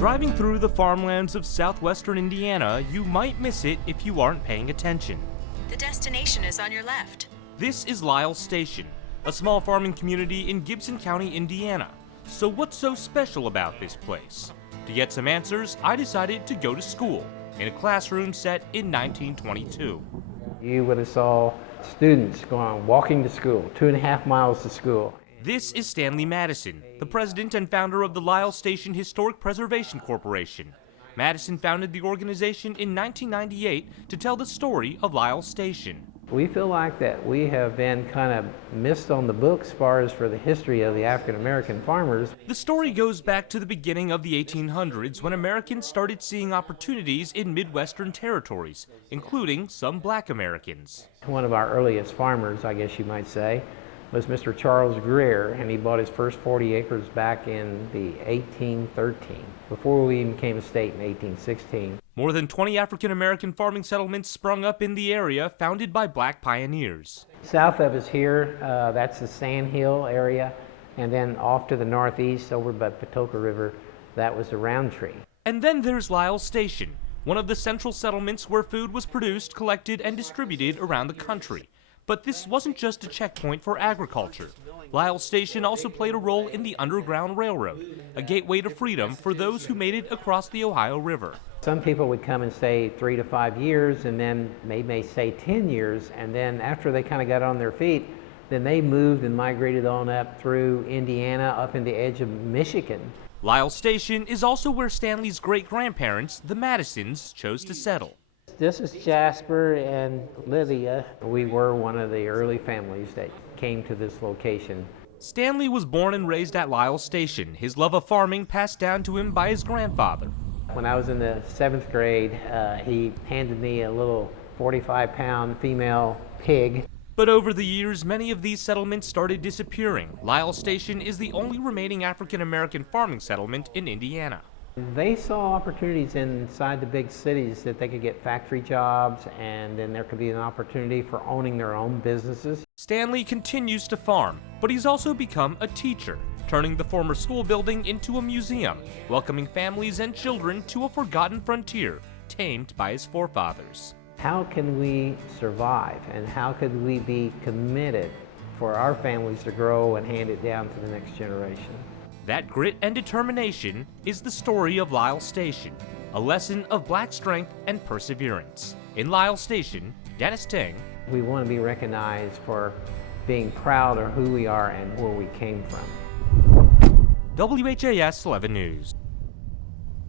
Driving through the farmlands of southwestern Indiana, you might miss it if you aren't paying attention. The destination is on your left. This is LYLES Station, a small farming community in Gibson County, Indiana. So what's so special about this place? To get some answers, I decided to go to school, in a classroom set in 1922. You would have saw students walking to school, 2.5 miles to school. This is Stanley Madison, the president and founder of the LYLES Station Historic Preservation Corporation. Madison founded the organization in 1998 to tell the story of LYLES Station. We feel like that we have been kind of missed on the books as far as for the history of the African American farmers. The story goes back to the beginning of the 1800s when Americans started seeing opportunities in Midwestern territories, including some black Americans. One of our earliest farmers, I guess you might say, was Mr. Charles Greer, and he bought his first 40 acres back in the 1813, before we even became a state in 1816. More than 20 African American farming settlements sprung up in the area, founded by black pioneers. South of us here, that's the Sand Hill area, and then off to the northeast over by Patoka River, that was the Roundtree. And then there's LYLES Station, one of the central settlements where food was produced, collected, and distributed around the country. But this wasn't just a checkpoint for agriculture. LYLES Station also played a role in the Underground Railroad, a gateway to freedom for those who made it across the Ohio River. Some people would come and stay 3 to 5 years, and then may stay 10 years, and then after they kind of got on their feet, then they moved and migrated on up through Indiana, up in the edge of Michigan. LYLES Station is also where Stanley's great-grandparents, the Madisons, chose to settle. This is Jasper and Lydia. We were one of the early families that came to this location. Stanley was born and raised at LYLES Station, his love of farming passed down to him by his grandfather. When I was in the 7th grade, he handed me a little 45-pound female pig. But over the years, many of these settlements started disappearing. LYLES Station is the only remaining African-American farming settlement in Indiana. They saw opportunities inside the big cities that they could get factory jobs, and then there could be an opportunity for owning their own businesses. Stanley continues to farm, but he's also become a teacher, turning the former school building into a museum, welcoming families and children to a forgotten frontier, tamed by his forefathers. How can we survive, and how could we be committed for our families to grow and hand it down to the next generation? That grit and determination is the story of LYLES Station, a lesson of black strength and perseverance. In LYLES Station, Dennis Ting. We want to be recognized for being proud of who we are and where we came from. WHAS 11 News.